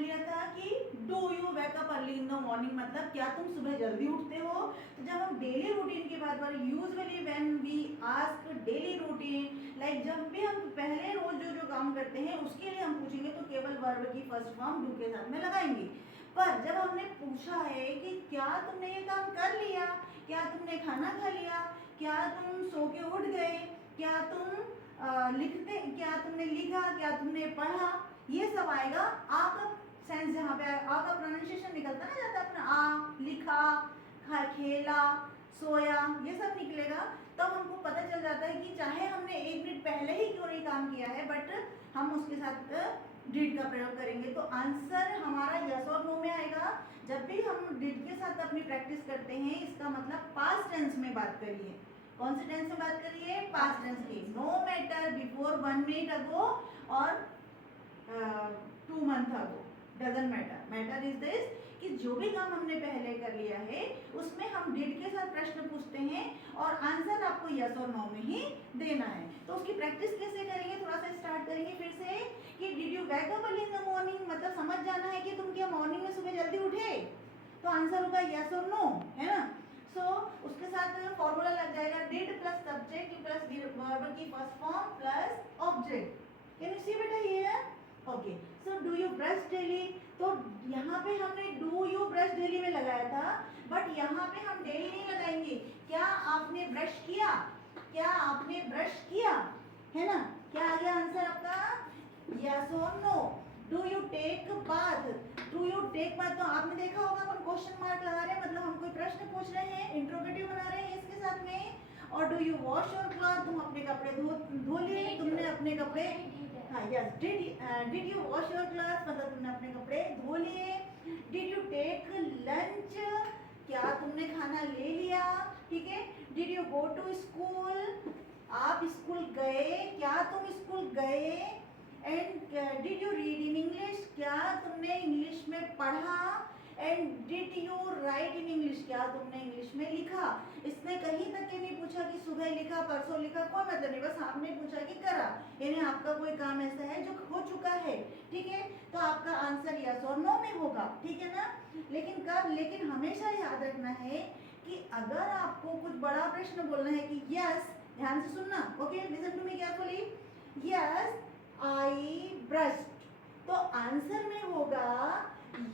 लिया था कि do you wake up early in the morning, मतलब क्या तुम सुबह जल्दी उठते हो। तो जब हम डेली रूटीन की बात करें, usually when we ask daily routine, like जब भी हम पहले रोज जो जो काम करते हैं उसके लिए हम पूछेंगे तो केवल वर्ब की फर्स्ट फॉर्म डू के साथ में लगाएंगे। पर जब हमने पूछा है कि क्या तुमने ये काम कर लिया, क्या तुमने खाना खा लिया, क्या तुम सो के उठ गए, क्या तुम लिखते, क्या तुमने लिखा, क्या तुमने पढ़ा, ये सब आएगा। आ का सेंस जहाँ पे आ का प्रोनाउंसिएशन निकलता ना जाता अपना, आ, लिखा, खेला, सोया, ये सब निकलेगा। तब हमको पता चल जाता है कि चाहे हमने 1 मिनट पहले ही क्यों नहीं काम किया है, बट हम उसके साथ डिड का प्रयोग करेंगे। तो आंसर हमारा यस और नो में आएगा। जब भी हम डिड के साथ अपनी प्रैक्टिस करते हैं, इसका मतलब पास्ट टेंस में बात करिए। कौन से टेंस में बात करिए? पास्ट टेंस की। No matter before 1 minute ago और 2 month ago, doesn't matter. Matter is this कि जो भी काम हमने पहले कर लिया है उसमें हम डिड के साथ प्रश्न पूछते हैं और आंसर आपको यस और नो में ही देना है। तो उसकी प्रैक्टिस कैसे करेंगे, थोड़ा सा स्टार्ट करेंगे फिर से कि did you wake up early in the morning, मतलब समझ जाना है कि तुम क्या मॉर्निंग में सुबह जल्दी उठे, तो आंसर होगा यस और नो, है ना। सो उसके साथ फॉर्मूला लग जाएगा did plus subject plus verb की first form plus object. Can you see बेटा here? Okay, so do you brush daily, तो यहाँ पे हमने डू यू ब्रश डेली में लगाया था, बट यहाँ पे हम डेली नहीं लगाएंगे। क्या आपने ब्रश किया, क्या आपने ब्रश किया, है ना। क्या आ गया आंसर आपका? यस और no. Do you take bath, do you take bath, तो आपने देखा होगा हम क्वेश्चन मार्क लगा रहे हैं, मतलब हम कोई प्रश्न पूछ रहे हैं, इंट्रोगेटिव बना रहे हैं इसके साथ में। और do you wash your cloth, तुम अपने कपड़े धो लिए, तुमने अपने कपड़े, हाँ yes, did you wash your cloth, मतलब तुमने अपने कपड़े धो लिए। डिड यू टेक लंच, क्या तुमने खाना ले लिया, ठीक है। Did you go to school, आप स्कूल गए, क्या तुम स्कूल गए। And did you read in English, क्या तुमने इंग्लिश में पढ़ा। And did you write in English, क्या तुमने इंग्लिश में लिखा। इसने कहीं तक ये नहीं पूछा कि सुबह लिखा, परसों लिखा, कोई मतलब नहीं, बस आपने पूछा कि करा, यानी आपका कोई काम ऐसा है जो हो चुका है, ठीक है। तो आपका आंसर यस और नो में होगा, ठीक है ना। लेकिन कब, लेकिन हमेशा याद रखना है कि अगर आपको कुछ बड़ा प्रश्न बोलना है कि यस, ध्यान से सुनना, okay, listen to me carefully, yes I brushed, तो आंसर में होगा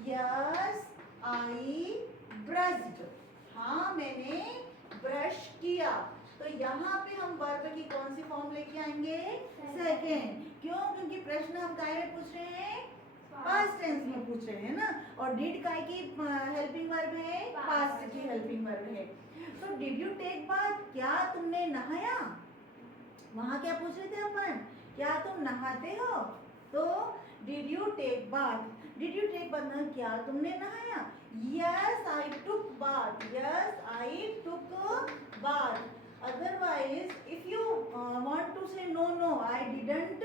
यस आई ब्रश्ड, हाँ मैंने ब्रश किया। तो यहाँ पे हम वर्ब की कौन सी फॉर्म लेके आएंगे? सेकेंड। क्यों? क्योंकि प्रश्न हम काय में पूछ रहे हैं? पास्ट टेंस में पूछ रहे हैं ना। और डिड काय की हेल्पिंग वर्ब है? पास्ट की हेल्पिंग वर्ब है। So did you take bath, क्या तुमने नहाया। वहां क्या पूछ रहे थे अपन? क्या तुम नहाते हो। तो did you take bath, did you take bath, क्या तुमने नहाया। Yes I took bath, yes I took bath. Otherwise if you want to say no no I didn't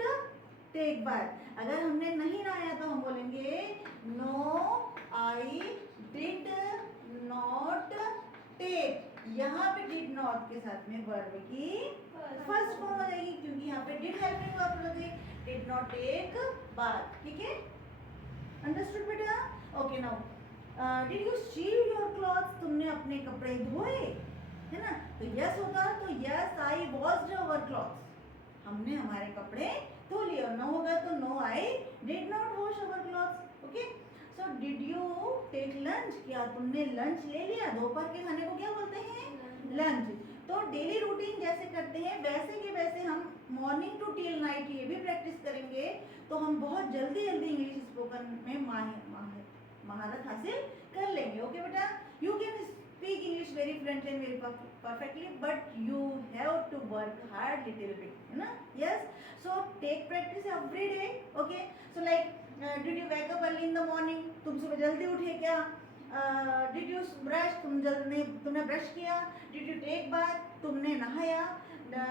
take bath, अगर हमने नहीं नहाया तो हम बोलेंगे no I did not take. यहाँ पे डिड नॉट के साथ में वर्ब की फर्स्ट फॉर्म हो जाएगी, क्योंकि यहाँ पे डिड हेल्पिंग वर्ब लगे, डिड नॉट टेक बाथ, ठीक है। अंडरस्टूड बेटा? Okay now did you Shiv your clothes, तुमने अपने कपड़े धोए, है ना। तो यस होगा तो yes I washed our clothes, हमने हमारे कपड़े धो लिए। और नो होगा तो no I did not wash our clothes, okay. So did you take lunch, क्या तुमने लंच ले लिया। दोपहर के खाने को क्या बोलते हैं? लंच। तो डेली रूटीन जैसे करते हैं वैसे के वैसे हम मॉर्निंग टू टिल नाइट ये भी प्रैक्टिस करेंगे, तो हम बहुत जल्दी जल्दी इंग्लिश स्पोकन में महारत हासिल कर लेंगे, ओके बेटा। You can speak English very fluently and very perfectly, but you have to work hard little bit, है ना। Yes, so take practice every day, okay. So like did you wake up early in the morning, तुम सुबह जल्दी उठे क्या। did you brush, तुमने brush किया। did you take bath, तुमने नहाया।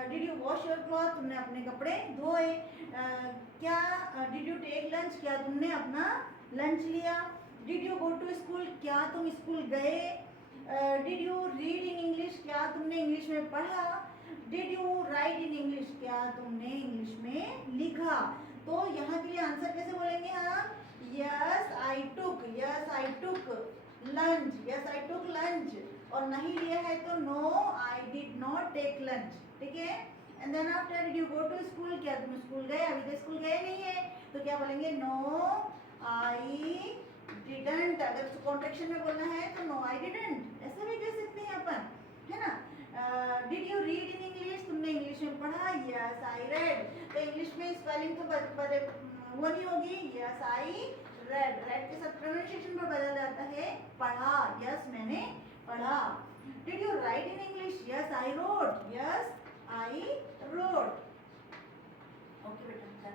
did you wash your cloth, तुमने अपने कपड़े धोए। क्या did you take lunch, क्या तुमने अपना लंच लिया। did you go to school, क्या तुम स्कूल गए। Did you read in English, क्या तुमने इंग्लिश में पढ़ा। Did you write in English, क्या तुमने इंग्लिश में लिखा। तो यहाँ के लिए आंसर कैसे बोलेंगे हम? Yes lunch, yes I took lunch, और नहीं लिया है तो no I did not take lunch, ठीक है। And then after did you go to school, क्या तुम स्कूल गए, अभी तो स्कूल गए नहीं है, तो क्या बोलेंगे, नो आई डिडंट। अगर कॉन्ट्रैक्शन में बोलना है तो नो आई डिडंट, ऐसा भी कह सकते हैं अपन, है ना। Did you read in English, तुमने इंग्लिश में पढ़ा, यस आई रेड, तो इंग्लिश में स्पेलिंग तो वो नहीं होगी, यस आई रेड, रेड के साथ प्रोनाउंसिएशन पर बदल जाता है पढ़ा, यस मैंने पढ़ा। Did you write in English, yes I wrote, yes I wrote. Okay बेटा,